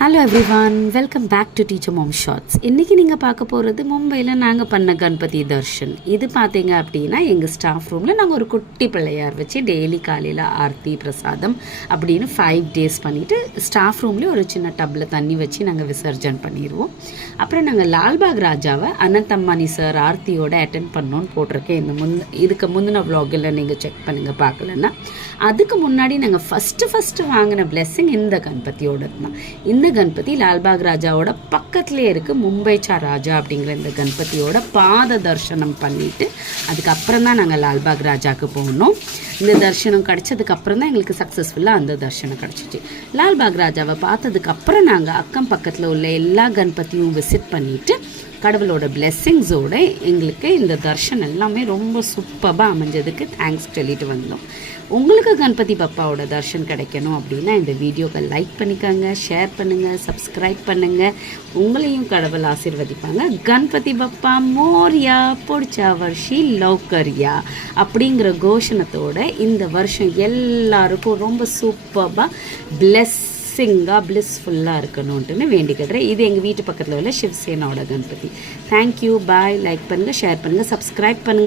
Hello everyone, welcome back to teacher mom shorts. இன்றைக்கி நீங்கள் பார்க்க போகிறது மும்பையில் நாங்கள் பண்ண கணபதி தர்ஷன். இது பார்த்தீங்க அப்படின்னா எங்கள் ஸ்டாஃப் ரூமில் நாங்கள் ஒரு குட்டி பிள்ளையார் வச்சு டெய்லி காலையில் ஆர்த்தி பிரசாதம் அப்படின்னு 5 days பண்ணிவிட்டு ஸ்டாஃப் ரூம்லேயே ஒரு சின்ன டப்பில் தண்ணி வச்சு நாங்கள் விசர்ஜன் பண்ணிடுவோம். அப்புறம் நாங்கள் லால்பாக் ராஜாவை அனந்தம்மானி சார் ஆர்த்தியோட அட்டென்ட் பண்ணோன்னு போட்டிருக்கேன். இதுக்கு முந்தின வ்ளாகில் நீங்கள் செக் பண்ணுங்கள் பார்க்கலன்னா. அதுக்கு முன்னாடி நாங்கள் ஃபஸ்ட்டு வாங்கின பிளெஸ்ஸிங் இந்த கணபதியோட தான். இந்த கணபதி லால்பாக் ராஜாவோட பக்கத்துலேயே இருக்குது. மும்பைச்சா ராஜா அப்படிங்கிற இந்த கணபதியோட பாத தரிசனம் பண்ணிவிட்டு அதுக்கப்புறம் தான் நாங்கள் லால்பாக் ராஜாவுக்கு போனோம். இந்த தரிசனம் கிடச்சதுக்கப்புறம் தான் எங்களுக்கு சக்ஸஸ்ஃபுல்லாக அந்த தரிசனம் கிடச்சிச்சு. லால்பாக் ராஜாவை பார்த்ததுக்கப்புறம் நாங்கள் அக்கம் பக்கத்தில் உள்ள எல்லா கணபதியும் விசிட் பண்ணிவிட்டு கடவுளோட பிளெஸ்ஸிங்ஸோட எங்களுக்கு இந்த தர்ஷன் எல்லாமே ரொம்ப சூப்பராக அமைஞ்சதுக்கு தேங்க்ஸ் சொல்லிட்டு வந்தோம். உங்களுக்கு கணபதி பப்பாவோட தர்ஷன் கிடைக்கணும் அப்படின்னா இந்த வீடியோவை லைக் பண்ணிக்கோங்க, ஷேர் பண்ணுங்கள், சப்ஸ்கிரைப் பண்ணுங்கள். உங்களையும் கடவுள் ஆசீர்வதிப்பாங்க. கணபதி பப்பா மோரியா, பொடிச்சா வர்ஷி லௌக்கரியா அப்படிங்கிற கோஷணத்தோட இந்த வருஷம் எல்லாருக்கும் ரொம்ப சூப்பராக பிளெஸ்ஃபுல்லாக இருக்கணும்ட்டுன்னு வேண்டிக்கிறேன். இது எங்கள் வீட்டு பக்கத்தில் உள்ள சிவசேனாவோட கணபதி. தேங்க்யூ, பாய். லைக் பண்ணுங்கள், ஷேர் பண்ணுங்கள், சப்ஸ்கிரைப் பண்ணுங்கள்.